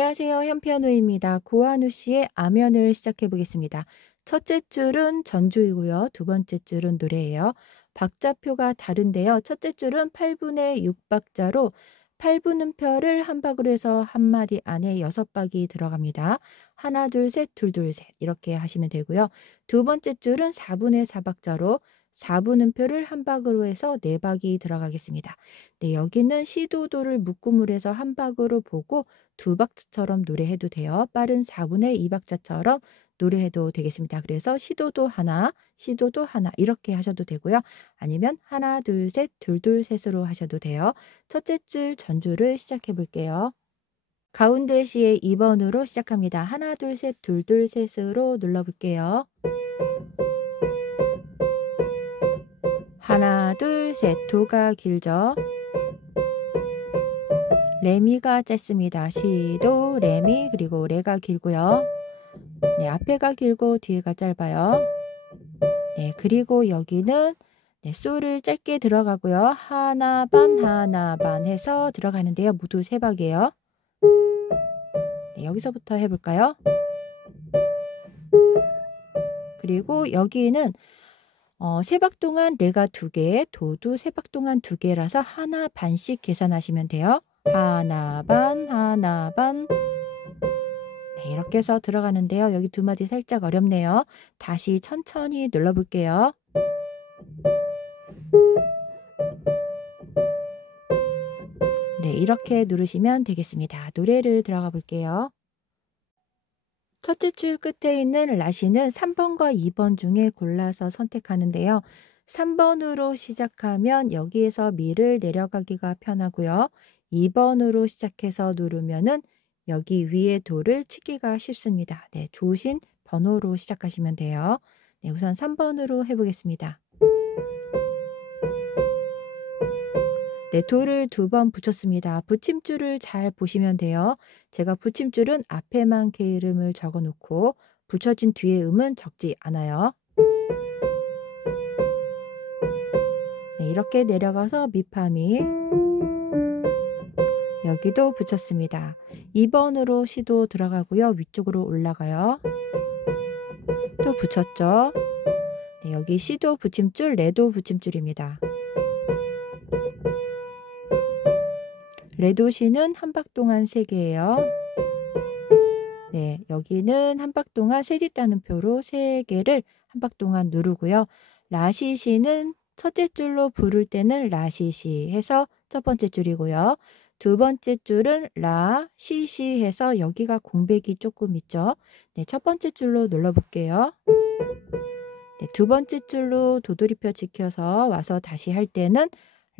안녕하세요. 현피아노입니다. 고한우 씨의 아면을 시작해 보겠습니다. 첫째 줄은 전주이고요. 두 번째 줄은 노래예요. 박자표가 다른데요. 첫째 줄은 8분의 6박자로 8분음표를 한 박으로 해서 한 마디 안에 6박이 들어갑니다. 하나, 둘, 셋, 둘, 둘, 셋 이렇게 하시면 되고요. 두 번째 줄은 4분의 4박자로 4분음표를 한 박으로 해서 4박이 들어가겠습니다. 네, 여기는 시도도를 묶음으로 해서 한 박으로 보고 두 박자처럼 노래해도 돼요. 빠른 4분의 2박자처럼 노래해도 되겠습니다. 그래서 시도도 하나 이렇게 하셔도 되고요. 아니면 하나, 둘, 셋, 둘, 둘, 셋으로 하셔도 돼요. 첫째 줄 전주를 시작해 볼게요. 가운데 시의 2번으로 시작합니다. 하나, 둘, 셋, 둘, 둘, 셋으로 눌러볼게요. 하나, 둘, 셋, 도가 길죠? 레미가 짧습니다. 시도, 레미, 그리고 레가 길고요. 네, 앞에가 길고 뒤에가 짧아요. 네, 그리고 여기는 네, 솔을 짧게 들어가고요. 하나 반 해서 들어가는데요. 모두 3박이에요. 네, 여기서부터 해볼까요? 그리고 여기는 3박 동안 레가 2개, 도도 3박 동안 2개라서 하나 반씩 계산하시면 돼요. 하나 반. 네, 이렇게 해서 들어가는데요. 여기 두 마디 살짝 어렵네요. 다시 천천히 눌러볼게요. 네, 이렇게 누르시면 되겠습니다. 노래를 들어가 볼게요. 첫째 줄 끝에 있는 라시는 3번과 2번 중에 골라서 선택하는데요. 3번으로 시작하면 여기에서 미를 내려가기가 편하고요. 2번으로 시작해서 누르면은 여기 위에 도를 치기가 쉽습니다. 네, 좋으신 번호로 시작하시면 돼요. 네, 우선 3번으로 해보겠습니다. 네, 도를 2번 붙였습니다. 붙임줄을 잘 보시면 돼요. 제가 붙임줄은 앞에만 게으름을 적어 놓고 붙여진 뒤에 음은 적지 않아요. 네, 이렇게 내려가서 미파미 여기도 붙였습니다. 2번으로 시도 들어가고요. 위쪽으로 올라가요. 또 붙였죠. 네, 여기 시도 붙임줄, 레도 붙임줄입니다. 레도시는 한 박 동안 3개예요. 네, 여기는 한 박 동안 세디따는 표로 3개를 한 박 동안 누르고요. 라시시는 첫째 줄로 부를 때는 라시시 해서 첫 번째 줄이고요. 두 번째 줄은 라, 시시 해서 여기가 공백이 조금 있죠. 네, 첫 번째 줄로 눌러볼게요. 네, 두 번째 줄로 도돌이표 지켜서 와서 다시 할 때는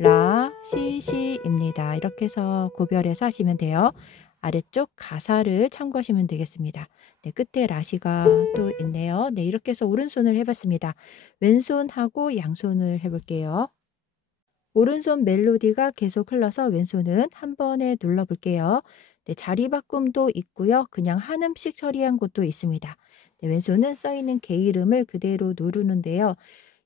라, 시, 시입니다. 이렇게 해서 구별해서 하시면 돼요. 아래쪽 가사를 참고하시면 되겠습니다. 네, 끝에 라시가 또 있네요. 네, 이렇게 해서 오른손을 해봤습니다. 왼손하고 양손을 해볼게요. 오른손 멜로디가 계속 흘러서 왼손은 한 번에 눌러볼게요. 네, 자리 바꿈도 있고요. 그냥 한 음씩 처리한 곳도 있습니다. 네, 왼손은 써있는 개 이름을 그대로 누르는데요.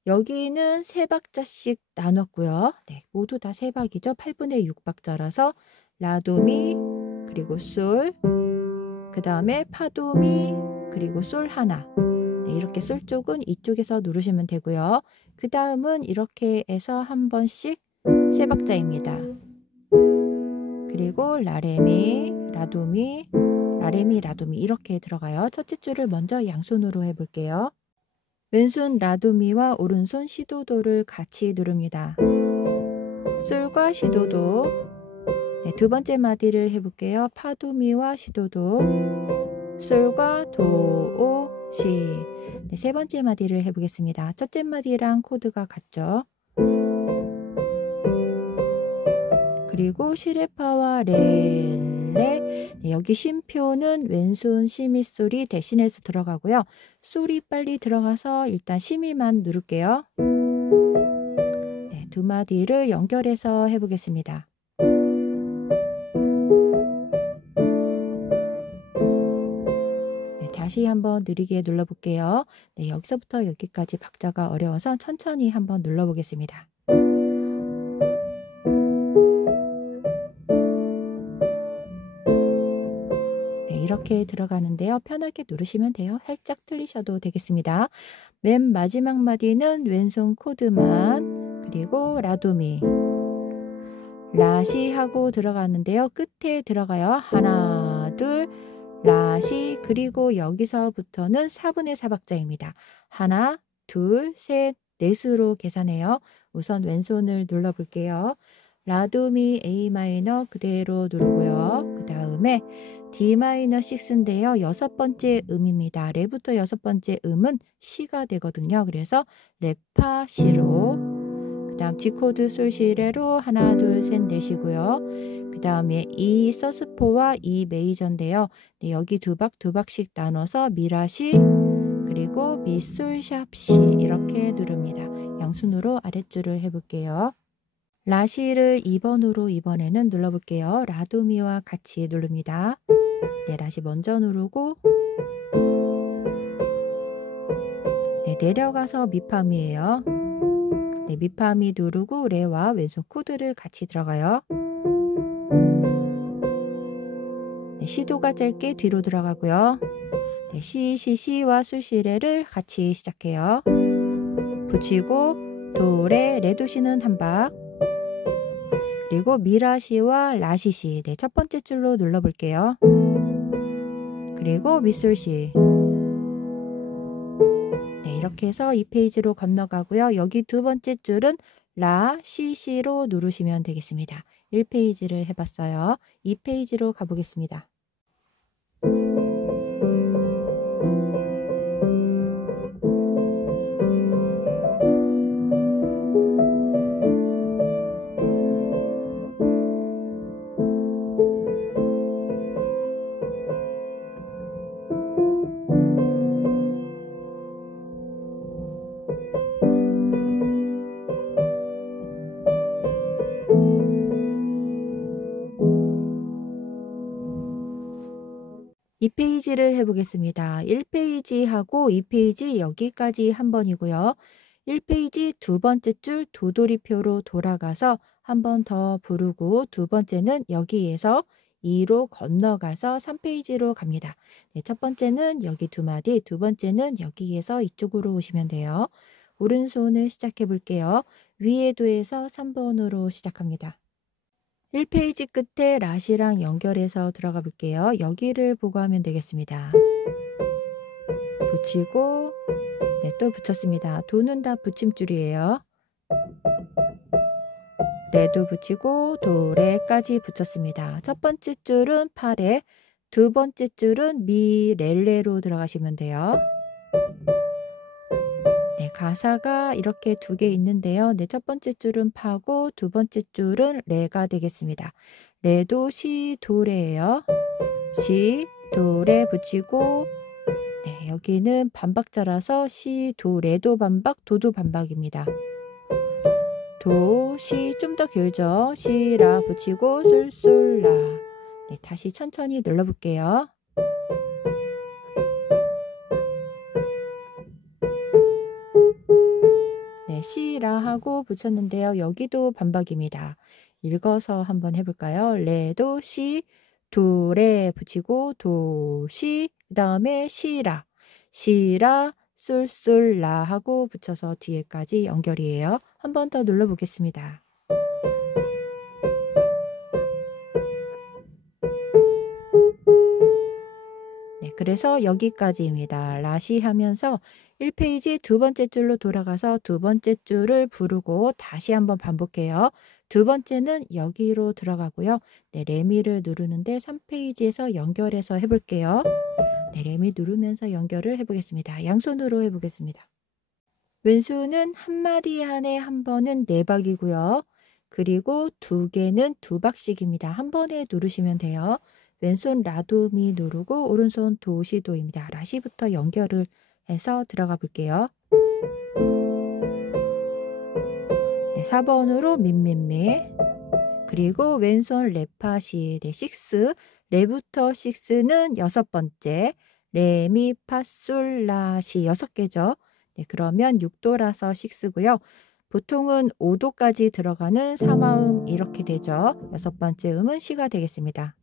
여기는 3박자씩 나눴고요. 네, 모두 다 3박이죠. 8분의 6박자라서 라도미 그리고 솔, 그 다음에 파도미 그리고 솔 하나. 네, 이렇게 솔 쪽은 이쪽에서 누르시면 되고요. 그 다음은 이렇게 해서 한 번씩 3박자입니다. 그리고 라레미, 라도미, 라레미, 라도미 이렇게 들어가요. 첫째 줄을 먼저 양손으로 해볼게요. 왼손 라도미와 오른손 시도도를 같이 누릅니다. 솔과 시도도. 네, 두 번째 마디를 해볼게요. 파도미와 시도도, 솔과 도, 오, 시. 네, 세 번째 마디를 해보겠습니다. 첫째 마디랑 코드가 같죠. 그리고 시레파와 레. 네, 여기 쉼표는 왼손 시미솔이 대신해서 들어가고요. 솔이 빨리 들어가서 일단 시미만 누를게요. 네, 두 마디를 연결해서 해보겠습니다. 네, 다시 한번 느리게 눌러볼게요. 네, 여기서부터 여기까지 박자가 어려워서 천천히 한번 눌러보겠습니다. 이렇게 들어가는데요. 편하게 누르시면 돼요. 살짝 틀리셔도 되겠습니다. 맨 마지막 마디는 왼손 코드만, 그리고 라도미, 라시 하고 들어가는데요. 끝에 들어가요. 하나, 둘, 라시, 그리고 여기서부터는 4분의 4박자입니다. 하나, 둘, 셋, 넷으로 계산해요. 우선 왼손을 눌러볼게요. 라도미 A 마이너 그대로 누르고요. 그 다음에 D 마이너 6인데요. 6번째 음입니다. 레부터 6번째 음은 C가 되거든요. 그래서 레파 C로, 그 다음 G 코드 솔시레로 하나, 둘, 셋, 넷이고요. 그 다음에 E 서스포와 E 메이저인데요. 네, 여기 두 박씩 나눠서 미라시, 그리고 미솔샵 C 이렇게 누릅니다. 양손으로 아랫줄을 해볼게요. 라시를 2번으로 이번에는 눌러볼게요. 라도미와 같이 누릅니다. 네, 라시 먼저 누르고, 네, 내려가서 미파미예요. 네, 미파미 누르고 레와 왼손 코드를 같이 들어가요. 네, 시도가 짧게 뒤로 들어가고요. 네, 시와 솔시레를 같이 시작해요. 붙이고 도레, 레도시는 한 박, 그리고 미라시와 라시시, 네, 첫 번째 줄로 눌러볼게요. 그리고 미솔시. 네, 이렇게 해서 2페이지로 건너가고요. 여기 두 번째 줄은 라, 시로 누르시면 되겠습니다. 1페이지를 해봤어요. 2페이지로 가보겠습니다. 이 페이지를 해보겠습니다. 1페이지 하고 2페이지 여기까지 한 번이고요. 1페이지 두 번째 줄 도돌이표로 돌아가서 한 번 더 부르고, 두 번째는 여기에서 2로 건너가서 3페이지로 갑니다. 네, 첫 번째는 여기 두 마디, 두 번째는 여기에서 이쪽으로 오시면 돼요. 오른손을 시작해 볼게요. 위에도 해서 3번으로 시작합니다. 1페이지 끝에 라시랑 연결해서 들어가 볼게요. 여기를 보고 하면 되겠습니다. 붙이고, 네, 또 붙였습니다. 도는 다 붙임줄이에요. 레도 붙이고 도레까지 붙였습니다. 첫 번째 줄은 파레, 두 번째 줄은 미, 렐레로 들어가시면 돼요. 네, 가사가 이렇게 두 개 있는데요. 네, 첫 번째 줄은 파고 두 번째 줄은 레가 되겠습니다. 레도 시, 도레예요. 시, 도레 붙이고, 네, 여기는 반박자라서 시, 도, 레도 반박, 도도 반박입니다. 도, 시 좀 더 길죠. 시, 라 붙이고 솔, 솔, 라. 네, 다시 천천히 눌러볼게요. 네, 시, 라 하고 붙였는데요. 여기도 반박입니다. 읽어서 한번 해볼까요? 레, 도, 시, 도, 레 붙이고 도, 시, 그 다음에 시라, 시라, 솔, 솔, 라 하고 붙여서 뒤에까지 연결이에요. 한 번 더 눌러보겠습니다. 네, 그래서 여기까지입니다. 라시 하면서 1페이지 두 번째 줄로 돌아가서 두 번째 줄을 부르고 다시 한번 반복해요. 두 번째는 여기로 들어가고요. 네, 레미를 누르는데 3페이지에서 연결해서 해볼게요. 네, 레미 누르면서 연결을 해보겠습니다. 양손으로 해보겠습니다. 왼손은 한 마디 안에 한 번은 4박이고요. 그리고 두 개는 2박씩입니다. 한 번에 누르시면 돼요. 왼손 라도미 누르고 오른손 도시도입니다. 라시부터 연결을 해서 들어가 볼게요. 네, 4번으로 민민미, 그리고 왼손 레파시, 네, 6, 레부터 6는 6번째, 레미 파솔 라시 6개죠. 네, 그러면 6도라서 6고요. 보통은 5도까지 들어가는 3화음 이렇게 되죠. 6번째 음은 시가 되겠습니다.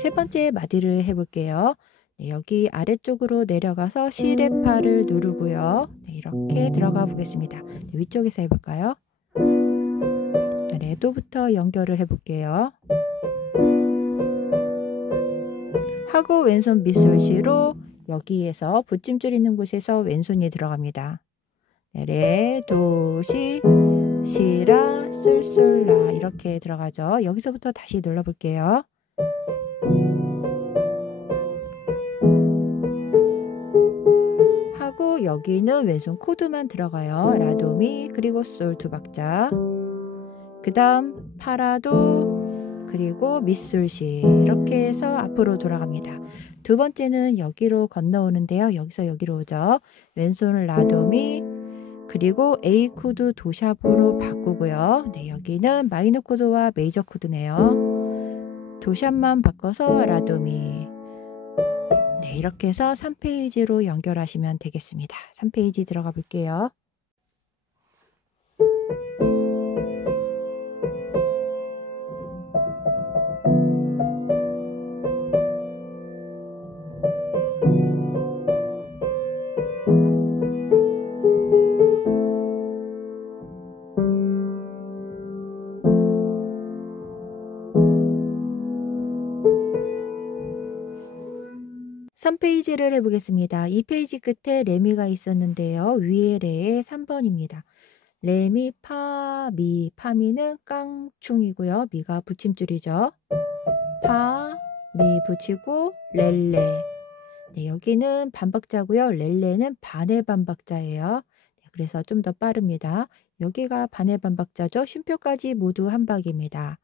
세 번째 마디를 해볼게요. 네, 여기 아래쪽으로 내려가서 시레파를 누르고요. 네, 이렇게 들어가 보겠습니다. 네, 위쪽에서 해볼까요? 레도부터 연결을 해볼게요. 하고 왼손 밑솔시로 여기에서 붙임줄 있는 곳에서 왼손이 들어갑니다. 네, 레, 도, 시, 시라, 솔, 솔, 라 이렇게 들어가죠. 여기서부터 다시 눌러볼게요. 하고 여기는 왼손 코드만 들어가요. 라도미 그리고 솔 두 박자. 그 다음 파라도 그리고 밑솔시 이렇게 해서 앞으로 돌아갑니다. 두 번째는 여기로 건너오는데요. 여기서 여기로 오죠. 왼손을 라도미 그리고 A 코드 도샵으로 바꾸고요. 네, 여기는 마이너 코드와 메이저 코드네요. 도샵만 바꿔서 라도미. 네, 이렇게 해서 3페이지로 연결하시면 되겠습니다. 3페이지 들어가 볼게요. (3페이지를) 해보겠습니다. 2페이지 끝에 레미가 있었는데요. 위에 레의 3번입니다. 레미 파 미. 파미는 깡충이고요. 미가 붙임줄이죠. 파 미 붙이고 렐레. 네, 여기는 반박자고요. 렐레는 반의 반박자예요. 네, 그래서 좀 더 빠릅니다. 여기가 반의 반박자죠. 쉼표까지 모두 한 박입니다.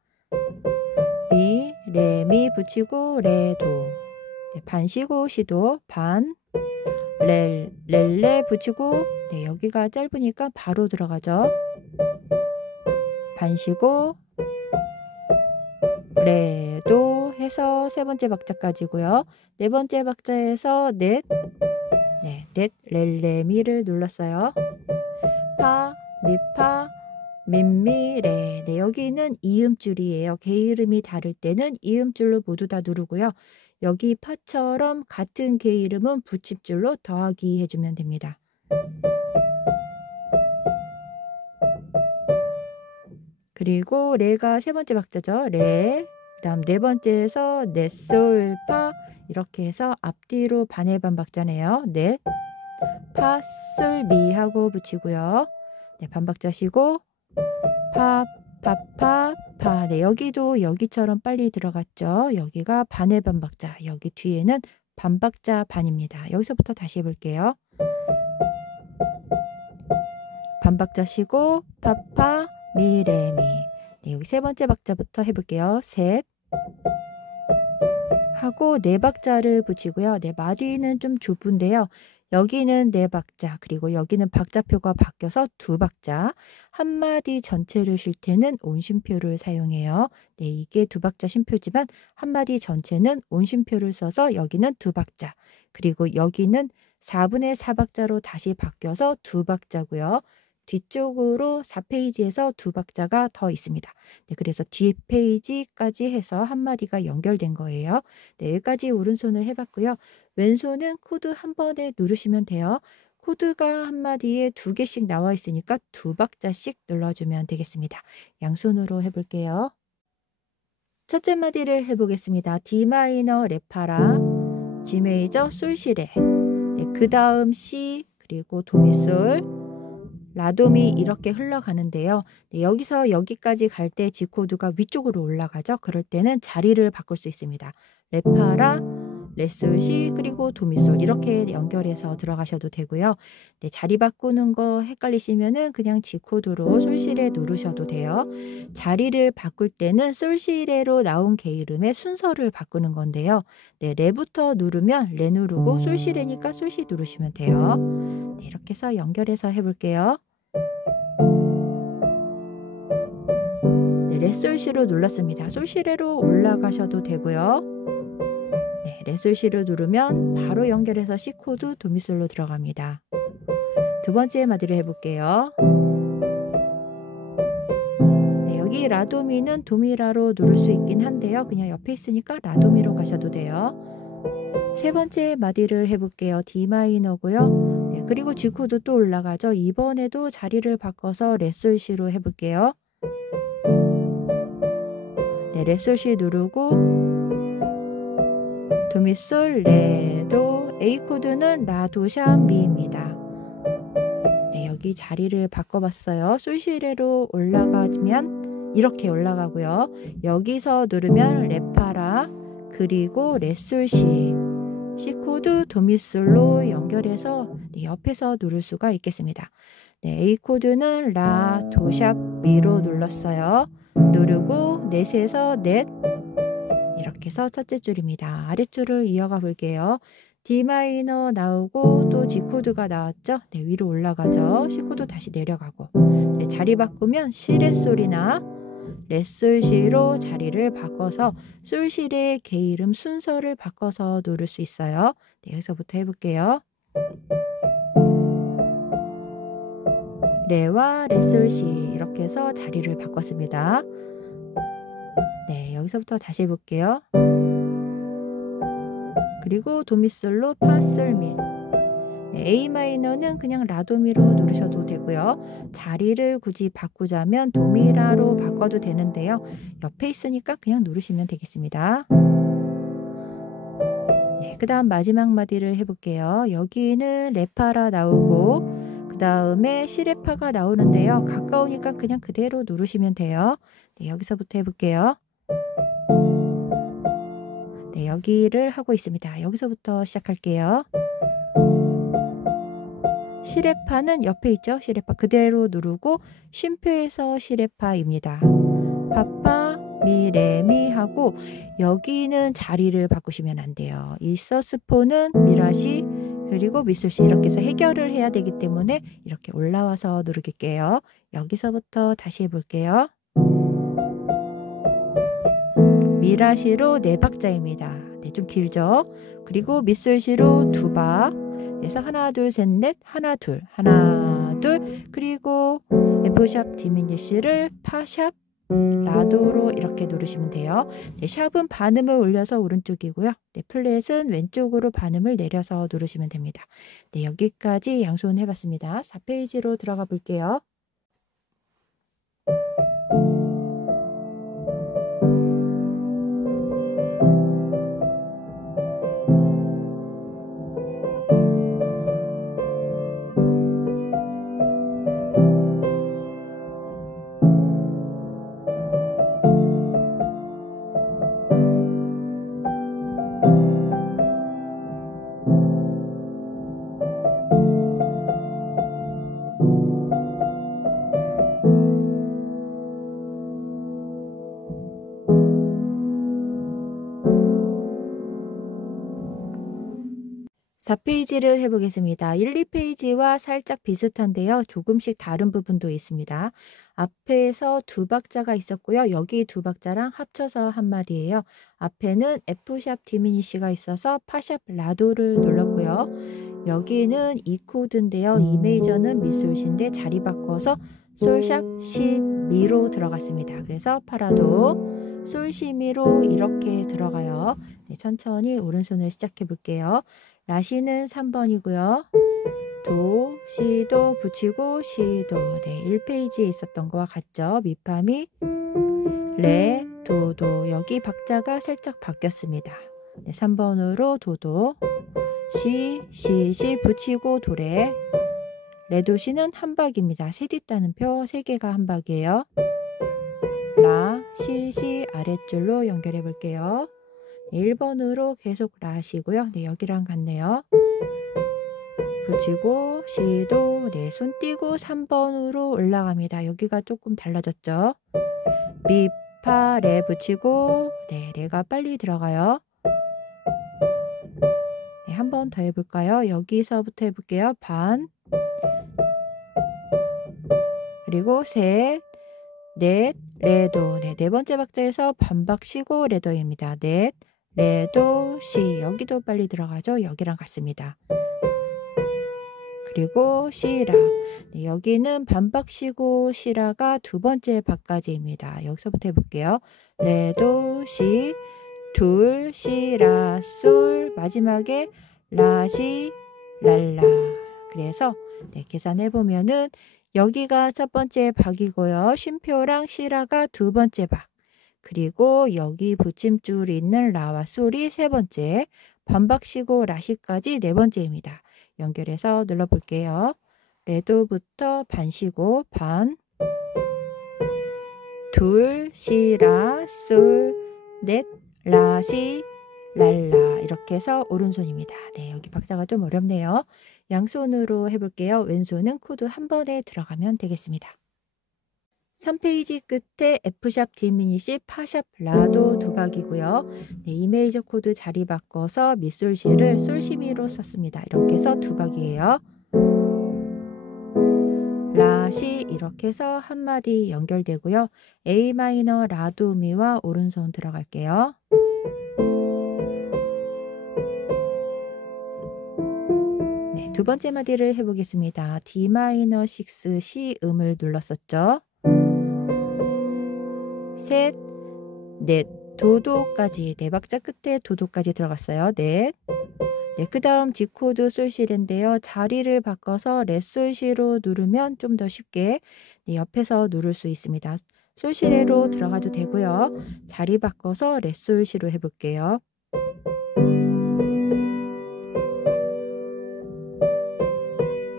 미, 레, 미 붙이고 레, 도. 네, 반 쉬고 시도 반 렐레 붙이고 네, 여기가 짧으니까 바로 들어가죠. 반 쉬고 레도 해서 세 번째 박자까지고요. 네 번째 박자에서 넷, 네, 넷 렐레미를 눌렀어요. 파, 미파, 민미레. 네, 여기는 이음줄이에요. 게이름이 다를 때는 이음줄로 모두 다 누르고요. 여기 파처럼 같은 게이름은 붙임줄로 더하기 해주면 됩니다. 그리고 레가 세 번째 박자죠. 레. 그 다음 네 번째에서 넷, 솔, 파. 이렇게 해서 앞뒤로 반의 반박자네요. 넷, 파, 솔, 미 하고 붙이고요. 네, 반박자 쉬고 파, 파, 파, 파. 네, 여기도 여기처럼 빨리 들어갔죠. 여기가 반의 반박자. 여기 뒤에는 반박자 반입니다. 여기서부터 다시 해볼게요. 반박자 쉬고 파파 미레미. 네, 여기 세 번째 박자부터 해볼게요. 셋 하고 네 박자를 붙이고요. 네, 마디는 좀 좁은데요. 여기는 네 박자, 그리고 여기는 박자표가 바뀌어서 두 박자. 한 마디 전체를 쉴 때는 온쉼표를 사용해요. 네, 이게 두 박자 쉼표지만 한 마디 전체는 온쉼표를 써서 여기는 두 박자. 그리고 여기는 4분의 4박자로 다시 바뀌어서 두 박자고요. 뒤쪽으로 4페이지에서 두 박자가 더 있습니다. 네, 그래서 뒷페이지까지 해서 한 마디가 연결된 거예요. 네, 여기까지 오른손을 해봤고요. 왼손은 코드 한 번에 누르시면 돼요. 코드가 한 마디에 두 개씩 나와 있으니까 두 박자씩 눌러주면 되겠습니다. 양손으로 해볼게요. 첫째 마디를 해보겠습니다. D 마이너 레파라, G 메이저 솔시레. 네, 그 다음 C 그리고 도미솔, 라도미 이렇게 흘러가는데요. 네, 여기서 여기까지 갈 때 G 코드가 위쪽으로 올라가죠. 그럴 때는 자리를 바꿀 수 있습니다. 레파라, 레솔시 그리고 도미솔 이렇게 연결해서 들어가셔도 되고요. 네, 자리 바꾸는 거 헷갈리시면은 그냥 G 코드로 솔시레 누르셔도 돼요. 자리를 바꿀 때는 솔시레로 나온 게이름의 순서를 바꾸는 건데요. 네, 레부터 누르면 레 누르고 솔시레니까 솔시 누르시면 돼요. 네, 이렇게 해서 연결해서 해볼게요. 네, 레솔시로 눌렀습니다. 솔시레로 올라가셔도 되고요. 네, 레솔시를 누르면 바로 연결해서 C 코드 도미솔로 들어갑니다. 두 번째 마디를 해볼게요. 네, 이 라도미는 도미라로 누를 수 있긴 한데요. 그냥 옆에 있으니까 라도미로 가셔도 돼요. 세 번째 마디를 해볼게요. D 마이너고요. 네, 그리고 G 코드 또 올라가죠. 이번에도 자리를 바꿔서 레솔시로 해볼게요. 네, 레솔시 누르고 도미솔 레도, A 코드는 라도샵 미입니다. 네, 여기 자리를 바꿔봤어요. 솔시레로 올라가면 이렇게 올라가고요. 여기서 누르면 레파라, 그리고 레솔시, C 코드 도미솔로 연결해서 네, 옆에서 누를 수가 있겠습니다. 네, A 코드는 라, 도샵, 미로 눌렀어요. 누르고 넷에서 넷, 이렇게 해서 첫째 줄입니다. 아랫줄을 이어가 볼게요. D 마이너 나오고 또 G 코드가 나왔죠. 네, 위로 올라가죠. C 코드 다시 내려가고. 네, 자리 바꾸면 시레솔이나 레솔시로 자리를 바꿔서 솔시레 개 이름 순서를 바꿔서 누를 수 있어요. 네, 여기서부터 해볼게요. 레와 레솔시 이렇게 해서 자리를 바꿨습니다. 네, 여기서부터 다시 해볼게요. 그리고 도미솔로 파솔미. 네, A 마이너는 그냥 라도미로 누르셔도 되고요. 자리를 굳이 바꾸자면 도미라로 바꿔도 되는데요. 옆에 있으니까 그냥 누르시면 되겠습니다. 네, 그 다음 마지막 마디를 해볼게요. 여기는 레파라 나오고 그 다음에 시레파가 나오는데요. 가까우니까 그냥 그대로 누르시면 돼요. 네, 여기서부터 해볼게요. 네, 여기를 하고 있습니다. 여기서부터 시작할게요. 시레파는 옆에 있죠. 시레파 그대로 누르고 쉼표에서 시레파입니다. 파파 미레미 하고 여기는 자리를 바꾸시면 안 돼요. 이 서스포는 미라시 그리고 미술시 이렇게 해서 해결을 해야 되기 때문에 이렇게 올라와서 누르게요. 여기서부터 다시 해볼게요. 미라시로 4박자입니다. 네, 좀 길죠. 그리고 미술시로 2박. 그래서 하나 둘 셋 넷 하나 둘 하나 둘 그리고 F샵 디미니시를 파샵 라도로 이렇게 누르시면 돼요. 네, 샵은 반음을 올려서 오른쪽이고요. 네, 플랫은 왼쪽으로 반음을 내려서 누르시면 됩니다. 네, 여기까지 양손 해봤습니다. 4페이지로 들어가 볼게요. 사 페이지를 해보겠습니다. 1, 2페이지와 살짝 비슷한데요. 조금씩 다른 부분도 있습니다. 앞에서 2박자가 있었고요. 여기 2박자랑 합쳐서 한마디예요. 앞에는 F샵 디미니시가 있어서 파샵 라도를 눌렀고요. 여기는 E 코드인데요. E 메이저는 미솔시인데 자리 바꿔서 솔샵 시 미로 들어갔습니다. 그래서 파라도 솔시 미로 이렇게 들어가요. 네, 천천히 오른손을 시작해 볼게요. 라시는 3번이고요. 도, 시도 붙이고 시도. 네, 1페이지에 있었던 거와 같죠. 미파미, 레, 도도. 여기 박자가 살짝 바뀌었습니다. 네, 3번으로 도도, 시 붙이고 도레. 레도시는 한 박입니다. 셋 있다는 표 3개가 한 박이에요. 라, 시 아랫줄로 연결해 볼게요. 네, 1번으로 계속 라시고요. 네, 여기랑 같네요. 붙이고 시도, 네, 손 띄고 3번으로 올라갑니다. 여기가 조금 달라졌죠. 미, 파, 레 붙이고, 네, 레가 빨리 들어가요. 네, 한 번 더 해볼까요? 여기서부터 해볼게요. 반, 그리고 셋, 넷, 레도. 네, 네 번째 박자에서 반박 쉬고 레도입니다. 넷, 레도, 시. 여기도 빨리 들어가죠. 여기랑 같습니다. 그리고 시라. 네, 여기는 반박 쉬고 시라가 두 번째 박까지입니다. 여기서부터 해볼게요. 레도 시 둘 시라 솔 마지막에 라시 랄라. 그래서 네, 계산해 보면은 여기가 첫 번째 박이고요. 쉼표랑 시라가 두 번째 박. 그리고 여기 붙임줄 있는 라와 솔이 세 번째, 반박 쉬고 라시까지 네 번째입니다. 연결해서 눌러볼게요. 레도부터 반 쉬고 반, 둘, 시라, 솔, 넷, 라시, 랄라 이렇게 해서 오른손입니다. 네, 여기 박자가 좀 어렵네요. 양손으로 해볼게요. 왼손은 코드 한 번에 들어가면 되겠습니다. 3페이지 끝에 F샵 디미니시 파샵 라도 두 박이고요. 네, E 메이저 코드 자리 바꿔서 미솔시를 솔시미로 썼습니다. 이렇게 해서 두 박이에요. 라시 이렇게 해서 한 마디 연결되고요. A 마이너 라도미와 오른손 들어갈게요. 네, 두 번째 마디를 해보겠습니다. D 마이너 6 C 음을 눌렀었죠. 셋, 넷, 도도까지 네 박자 끝에 도도까지 들어갔어요. 넷. 네, 그 다음 G코드 솔시인데요. 자리를 바꿔서 레솔시로 누르면 좀 더 쉽게 네, 옆에서 누를 수 있습니다. 솔시레로 들어가도 되고요. 자리 바꿔서 레솔시로 해볼게요.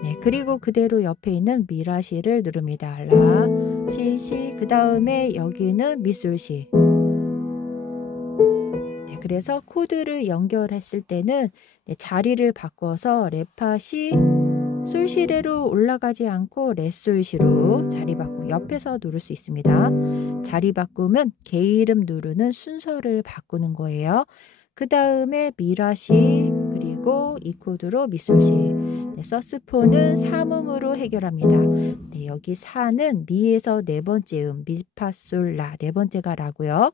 네, 그리고 그대로 옆에 있는 미라시를 누릅니다. 라, 시, 시, 그 다음에 여기는 미솔시. 네, 그래서 코드를 연결했을 때는 네, 자리를 바꿔서 레파시, 솔시레로 올라가지 않고 레솔시로 자리 바꾸고 옆에서 누를 수 있습니다. 자리 바꾸면 게이름 누르는 순서를 바꾸는 거예요. 그 다음에 미라시 그리고 이 코드로 미솔시. 네, 서스포는 3음으로 해결합니다. 네, 여기 4는 미에서 네 번째 음 미파솔라 네 번째가 라고요.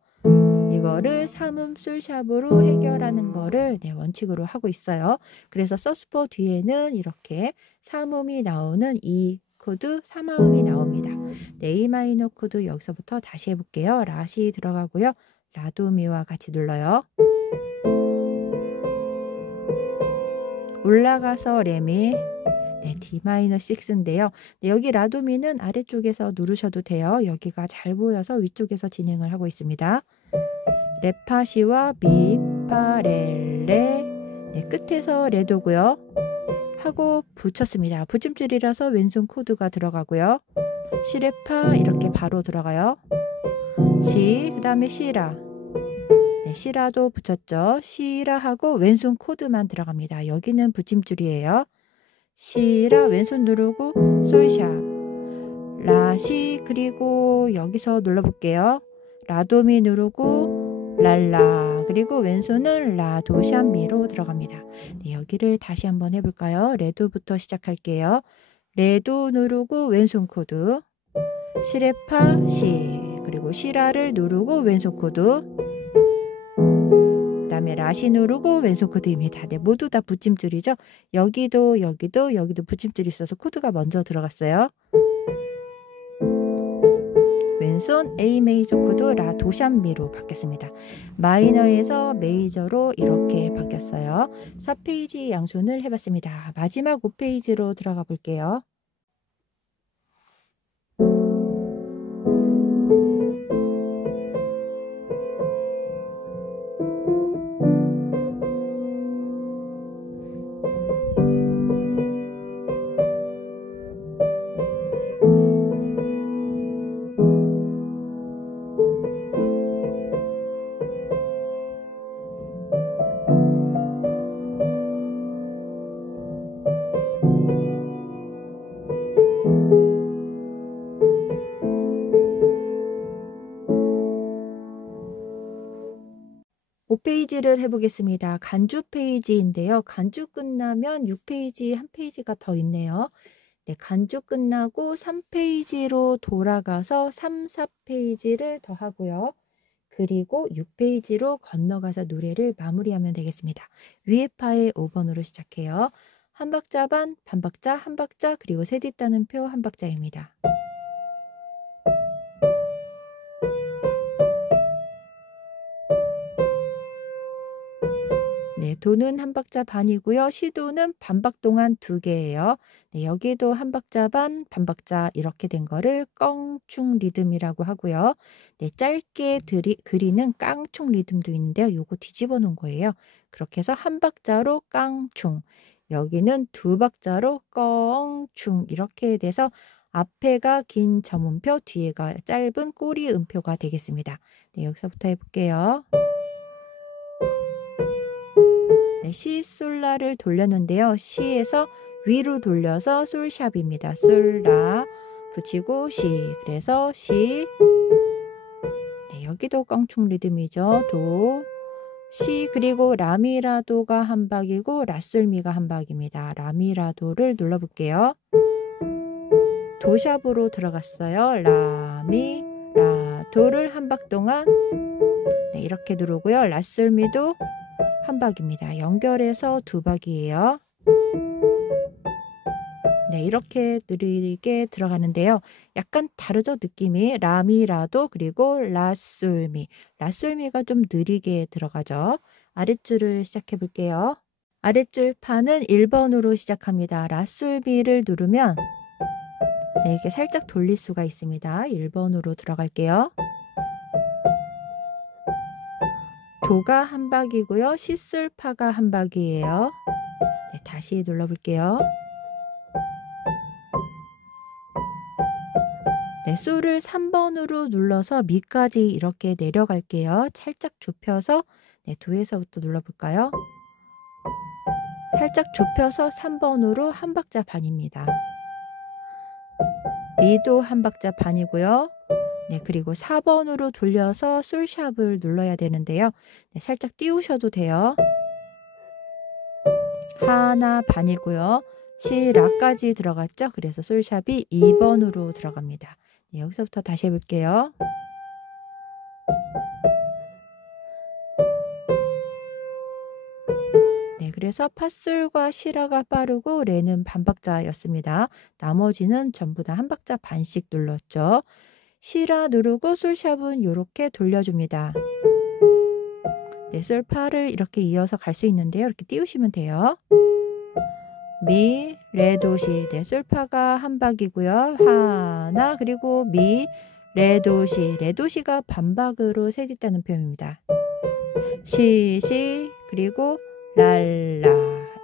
이거를 3음 솔샵으로 해결하는 거를 네, 원칙으로 하고 있어요. 그래서 서스포 뒤에는 이렇게 3음이 나오는 이 코드 3화음이 나옵니다. 네, A 마이너 코드 여기서부터 다시 해볼게요. 라시 들어가고요. 라도미와 같이 눌러요. 올라가서 레미. 네, D-6인데요. 네, 여기 라도미는 아래쪽에서 누르셔도 돼요. 여기가 잘 보여서 위쪽에서 진행을 하고 있습니다. 레파시와 미파렐레. 네, 끝에서 레도고요. 하고 붙였습니다. 붙임줄이라서 왼손 코드가 들어가고요. 시레파 이렇게 바로 들어가요. 시, 그 다음에 시라. 네, 시라도 붙였죠. 시라 하고 왼손 코드만 들어갑니다. 여기는 붙임줄이에요. 시라 왼손 누르고 솔샵. 라시 그리고 여기서 눌러볼게요. 라도미 누르고 랄라 그리고 왼손은 라도샵 미로 들어갑니다. 네, 여기를 다시 한번 해볼까요? 레도부터 시작할게요. 레도 누르고 왼손 코드 시레파 시 그리고 시라를 누르고 왼손 코드 그 다음에 라시 누르고 왼손 코드입니다. 네, 모두 다 붙임줄이죠. 여기도 붙임줄이 있어서 코드가 먼저 들어갔어요. 왼손 A 메이저 코드 라 도샵 미로 바뀌었습니다. 마이너에서 메이저로 이렇게 바뀌었어요. 4페이지 양손을 해봤습니다. 마지막 5페이지로 들어가 볼게요. 페이지를 해보겠습니다. 간주 페이지인데요. 간주 끝나면 6페이지 한 페이지가 더 있네요. 네, 간주 끝나고 3페이지로 돌아가서 3, 4페이지를 더 하고요. 그리고 6페이지로 건너가서 노래를 마무리하면 되겠습니다. 위에 파의 5번으로 시작해요. 한 박자 반, 반 박자, 한 박자, 그리고 세 뒷따는 표 한 박자입니다. 네, 도는 한 박자 반이고요. 시도는 반박 동안 2개예요. 네, 여기도 한 박자 반, 반 박자 이렇게 된 거를 껑충 리듬이라고 하고요. 네, 짧게 그리는 깡총 리듬도 있는데요. 요거 뒤집어 놓은 거예요. 그렇게 해서 한 박자로 깡총, 여기는 2박자로 껑충 이렇게 돼서 앞에가 긴 점음표, 뒤에가 짧은 꼬리 음표가 되겠습니다. 네, 여기서부터 해볼게요. 네, 시, 솔, 라를 돌렸는데요. 시에서 위로 돌려서 솔샵입니다. 솔, 라 붙이고 시. 그래서 시. 네, 여기도 껑충 리듬이죠. 도, 시, 그리고 라미라도가 한 박이고 라솔미가 한 박입니다. 라미라도를 눌러볼게요. 도샵으로 들어갔어요. 라미, 라, 도를 한 박 동안 네, 이렇게 누르고요. 라솔미도 한 박입니다. 연결해서 2박이에요. 네, 이렇게 느리게 들어가는데요. 약간 다르죠, 느낌이. 라미라도 그리고 라솔미. 라솔미가 좀 느리게 들어가죠. 아랫줄을 시작해 볼게요. 아랫줄 파는 1번으로 시작합니다. 라솔미를 누르면 네, 이렇게 살짝 돌릴 수가 있습니다. 1번으로 들어갈게요. 도가 한 박이고요. 시솔파가 한 박이에요. 네, 다시 눌러볼게요. 네, 솔을 3번으로 눌러서 미까지 이렇게 내려갈게요. 살짝 좁혀서 네, 도에서부터 눌러볼까요? 살짝 좁혀서 3번으로 한 박자 반입니다. 미도 한 박자 반이고요. 네, 그리고 4번으로 돌려서 솔샵을 눌러야 되는데요. 네, 살짝 띄우셔도 돼요. 하나 반이고요. 시, 라까지 들어갔죠? 그래서 솔샵이 2번으로 들어갑니다. 네, 여기서부터 다시 해볼게요. 네, 그래서 팥솔과 시라가 빠르고 레는 반박자였습니다. 나머지는 전부 다 한 박자 반씩 눌렀죠. 시라 누르고 솔샵은 이렇게 돌려줍니다. 네, 솔파를 이렇게 이어서 갈 수 있는데요. 이렇게 띄우시면 돼요. 미, 레, 도, 시. 네, 솔파가 한 박이고요. 하나, 그리고 미, 레, 도, 시. 레, 도, 시가 반박으로 세 뒷따는 표현입니다. 시, 시, 그리고 랄라.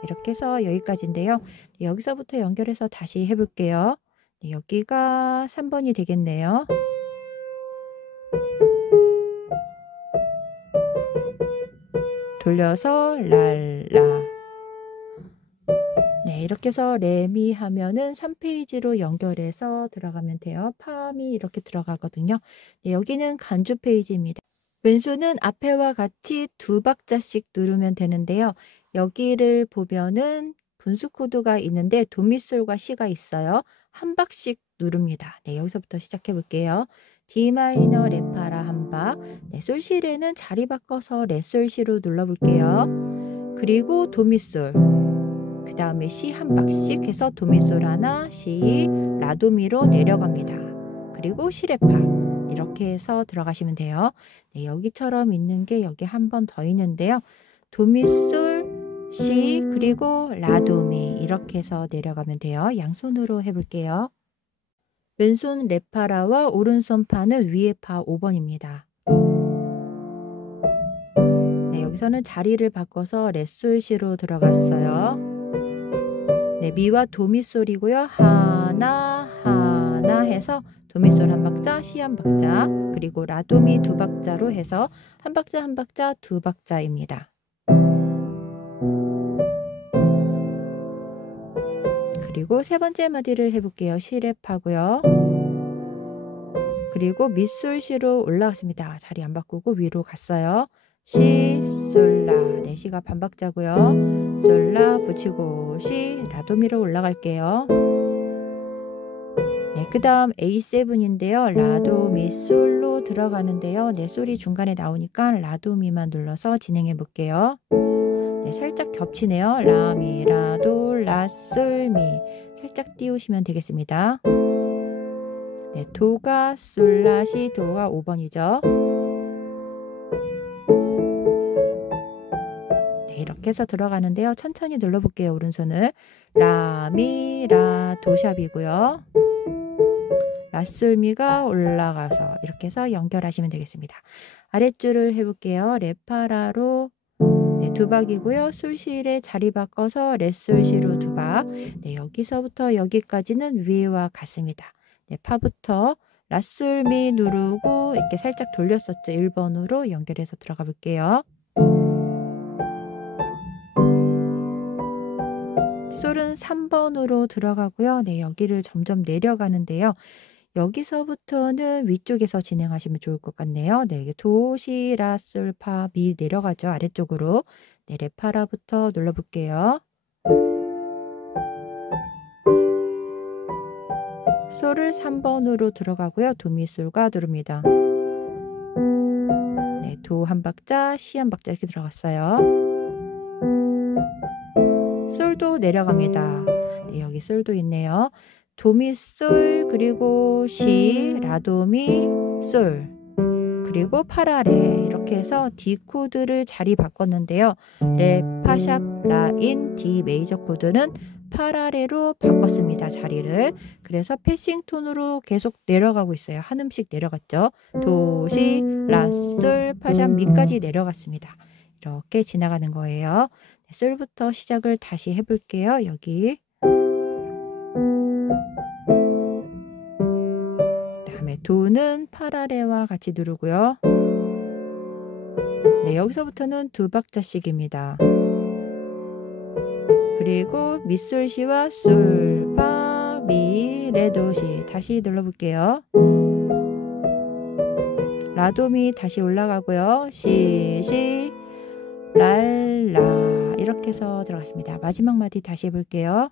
이렇게 해서 여기까지인데요. 네, 여기서부터 연결해서 다시 해볼게요. 네, 여기가 3번이 되겠네요. 돌려서 랄라. 네, 이렇게 해서 레미 하면은 3페이지로 연결해서 들어가면 돼요. 파미 이렇게 들어가거든요. 네, 여기는 간주 페이지입니다. 왼손은 앞에와 같이 2박자씩 누르면 되는데요. 여기를 보면은 분수 코드가 있는데 도미솔과 시가 있어요. 한 박씩 누릅니다. 네, 여기서부터 시작해 볼게요. D 마이너 레파라 한 박. 네, 솔시레는 자리 바꿔서 레솔시로 눌러 볼게요. 그리고 도미솔. 그 다음에 시 한 박씩 해서 도미솔 하나, 시, 라도미로 내려갑니다. 그리고 시레파 이렇게 해서 들어가시면 돼요. 네, 여기처럼 있는 게 여기 한 번 더 있는데요. 도미솔, 시, 그리고 라도미 이렇게 해서 내려가면 돼요. 양손으로 해볼게요. 왼손 레파라와 오른손 파는 위에 파 5번입니다. 네, 여기서는 자리를 바꿔서 레솔시로 들어갔어요. 네, 미와 도미솔이고요. 하나, 하나 해서 도미솔 한 박자, 시 한 박자, 그리고 라도미 2박자로 해서 한 박자 한 박자 2박자입니다. 그리고 세 번째 마디를 해볼게요. 시랩하고요. 그리고 미솔시로 올라갔습니다. 자리 안 바꾸고 위로 갔어요. 시, 솔라. 네, 시가 반박자고요. 솔라 붙이고 시, 라도미로 올라갈게요. 네, 그 다음 A7인데요. 라도미 솔로 들어가는데요. 네, 솔이 중간에 나오니까 라도미만 눌러서 진행해 볼게요. 네, 네, 살짝 겹치네요. 라, 미, 라, 도, 라, 솔, 미. 살짝 띄우시면 되겠습니다. 네, 도가 솔, 라, 시, 도가 5번이죠. 네, 이렇게 해서 들어가는데요. 천천히 눌러볼게요. 오른손을. 라, 미, 라, 도샵이고요. 라, 솔, 미가 올라가서 이렇게 해서 연결하시면 되겠습니다. 아랫줄을 해볼게요. 레, 파, 라로 네, 두 박이고요. 솔시를 자리 바꿔서 레, 솔, 시로 두 박. 네, 여기서부터 여기까지는 위와 같습니다. 네, 파부터 라, 솔, 미 누르고 이렇게 살짝 돌렸었죠. 1번으로 연결해서 들어가 볼게요. 솔은 3번으로 들어가고요. 네, 여기를 점점 내려가는데요. 여기서부터는 위쪽에서 진행하시면 좋을 것 같네요. 네, 도, 시, 라, 솔, 파, 미 내려가죠. 아래쪽으로. 네, 레, 파, 라부터 눌러볼게요. 솔을 3번으로 들어가고요. 도, 미, 솔과 누릅니다. 네, 도 한 박자, 시 한 박자 이렇게 들어갔어요. 솔도 내려갑니다. 네, 여기 솔도 있네요. 도미솔 그리고 시, 라도미, 솔 그리고 파라레 이렇게 해서 D 코드를 자리 바꿨는데요. 레, 파샵, 라인, D 메이저 코드는 파라레로 바꿨습니다. 자리를. 그래서 패싱 톤으로 계속 내려가고 있어요. 한 음씩 내려갔죠. 도, 시, 라, 솔, 파샵, 미까지 내려갔습니다. 이렇게 지나가는 거예요. 솔부터 시작을 다시 해볼게요. 여기 다음에 도는 파라레와 같이 누르고요. 네, 여기서부터는 두 박자씩입니다. 그리고 미솔시와 솔, 파, 미, 레, 도, 시 다시 눌러볼게요. 라도미 다시 올라가고요. 시, 시, 랄라 이렇게 해서 들어갔습니다. 마지막 마디 다시 해볼게요.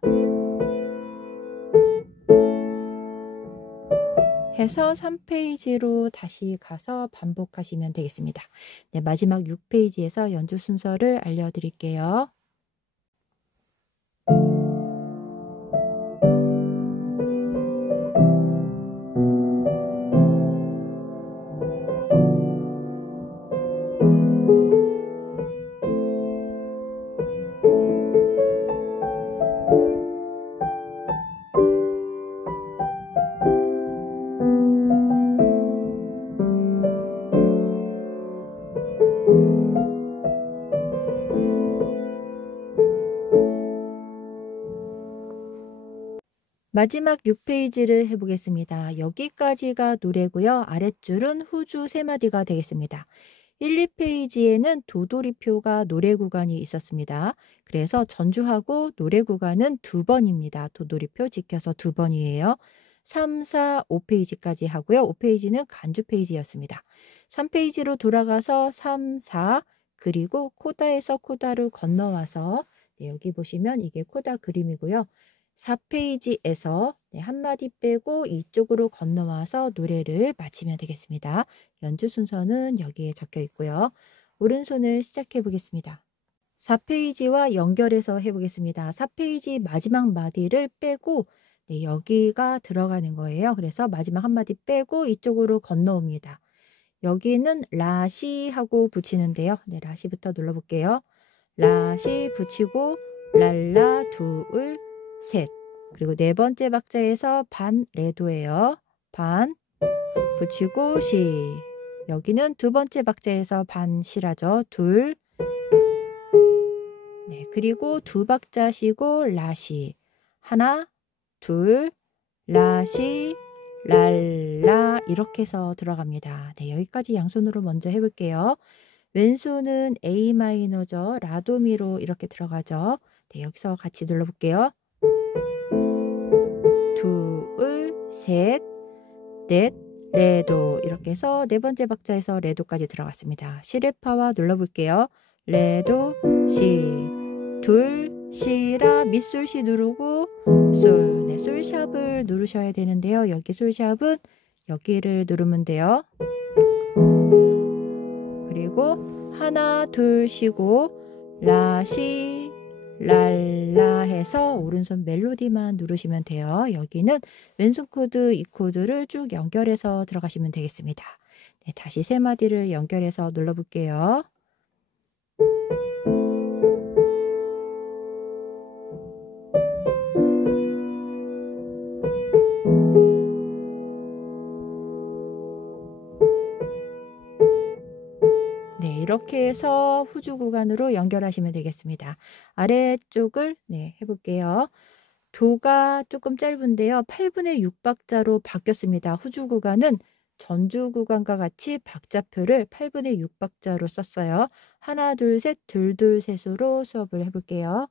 해서 3페이지로 다시 가서 반복하시면 되겠습니다. 네, 마지막 6페이지에서 연주 순서를 알려드릴게요. 마지막 6페이지를 해보겠습니다. 여기까지가 노래고요. 아랫줄은 후주 3마디가 되겠습니다. 1, 2페이지에는 도돌이표가 노래 구간이 있었습니다. 그래서 전주하고 노래 구간은 2번입니다. 도돌이표 지켜서 2번이에요. 3, 4, 5페이지까지 하고요. 5페이지는 간주 페이지였습니다. 3페이지로 돌아가서 3, 4 그리고 코다에서 코다로 건너와서 네, 여기 보시면 이게 코다 그림이고요. 4페이지에서 네, 한마디 빼고 이쪽으로 건너와서 노래를 마치면 되겠습니다. 연주 순서는 여기에 적혀 있고요. 오른손을 시작해 보겠습니다. 4페이지와 연결해서 해보겠습니다. 4페이지 마지막 마디를 빼고 네, 여기가 들어가는 거예요. 그래서 마지막 한마디 빼고 이쪽으로 건너옵니다. 여기는 라시 하고 붙이는데요. 네, 라시부터 눌러볼게요. 라시 붙이고 랄라 둘 셋 그리고 네 번째 박자에서 반 레도예요. 반 붙이고 시 여기는 두 번째 박자에서 반 시라죠. 둘 네, 그리고 두 박자 쉬고 라시 하나 둘 라시 랄라 이렇게 해서 들어갑니다. 네, 여기까지 양손으로 먼저 해볼게요. 왼손은 A 마이너죠. 라도미로 이렇게 들어가죠. 네, 여기서 같이 눌러볼게요. 둘, 셋, 넷, 레도 이렇게 해서 네 번째 박자에서 레도까지 들어갔습니다. 시레파와 눌러볼게요. 레도, 시, 둘, 시라, 밑솔시 누르고 솔, 네, 솔샵을 누르셔야 되는데요. 여기 솔샵은 여기를 누르면 돼요. 그리고 하나, 둘 쉬고 라시 랄라 해서 오른손 멜로디만 누르시면 돼요. 여기는 왼손 코드 이 코드를 쭉 연결해서 들어가시면 되겠습니다. 네, 다시 세 마디를 연결해서 눌러볼게요. 네, 이렇게 해서 후주 구간으로 연결하시면 되겠습니다. 아래쪽을 해볼게요. 도가 조금 짧은데요. 8분의 6박자로 바뀌었습니다. 후주 구간은 전주 구간과 같이 박자표를 8분의 6박자로 썼어요. 하나, 둘, 셋, 둘, 둘, 셋으로 수업을 해볼게요.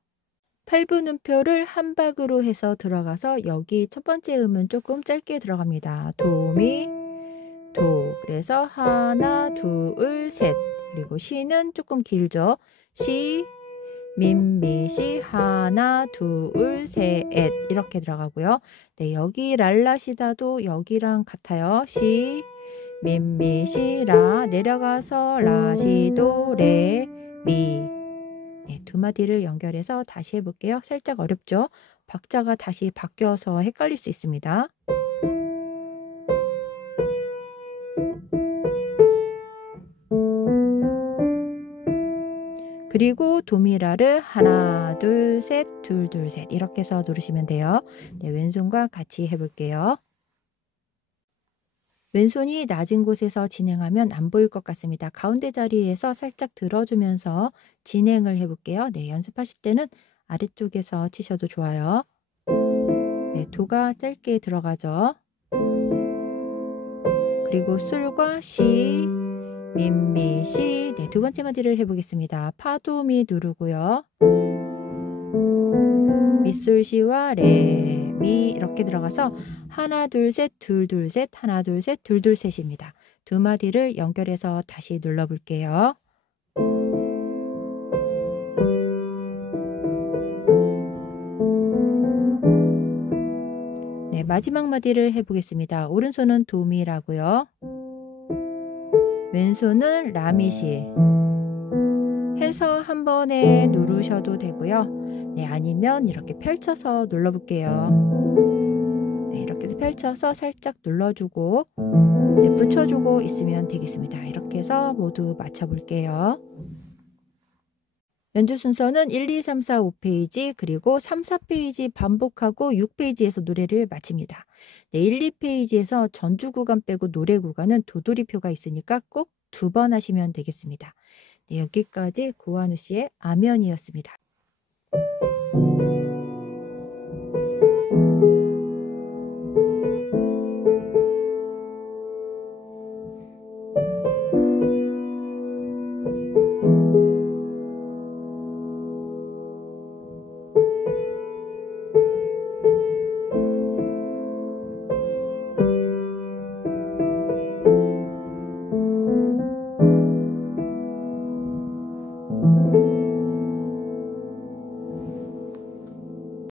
8분음표를 한 박으로 해서 들어가서 여기 첫 번째 음은 조금 짧게 들어갑니다. 도미, 도. 그래서 하나, 둘, 셋. 그리고 시는 조금 길죠. 시, 민미시 하나, 둘, 셋 이렇게 들어가고요. 네, 여기 랄라시다도 여기랑 같아요. 시, 민미시 라 내려가서 라시도 레, 미. 네, 두 마디를 연결해서 다시 해볼게요. 살짝 어렵죠? 박자가 다시 바뀌어서 헷갈릴 수 있습니다. 그리고 도미라를 하나, 둘, 셋, 둘, 둘, 셋 이렇게 해서 누르시면 돼요. 네, 왼손과 같이 해볼게요. 왼손이 낮은 곳에서 진행하면 안 보일 것 같습니다. 가운데 자리에서 살짝 들어주면서 진행을 해볼게요. 네, 연습하실 때는 아래쪽에서 치셔도 좋아요. 네, 도가 짧게 들어가죠. 그리고 술과 시, 민미, 시. 네, 두 번째 마디를 해보겠습니다. 파도미 누르고요. 미술 시와 레, 미 이렇게 들어가서 하나, 둘, 셋, 둘, 둘, 셋, 하나, 둘, 셋, 둘, 둘, 셋입니다. 두 마디를 연결해서 다시 눌러볼게요. 네, 마지막 마디를 해보겠습니다. 오른손은 도미라고요. 왼손은 라미시 해서 한 번에 누르셔도 되고요. 네, 아니면 이렇게 펼쳐서 눌러볼게요. 네, 이렇게 펼쳐서 살짝 눌러주고 네, 붙여주고 있으면 되겠습니다. 이렇게 해서 모두 맞춰볼게요. 연주 순서는 1, 2, 3, 4, 5페이지 그리고 3, 4페이지 반복하고 6페이지에서 노래를 마칩니다. 네, 1, 2페이지에서 전주 구간 빼고 노래 구간은 도돌이표가 있으니까 꼭 2번 하시면 되겠습니다. 네, 여기까지 고한우 씨의 아면이었습니다.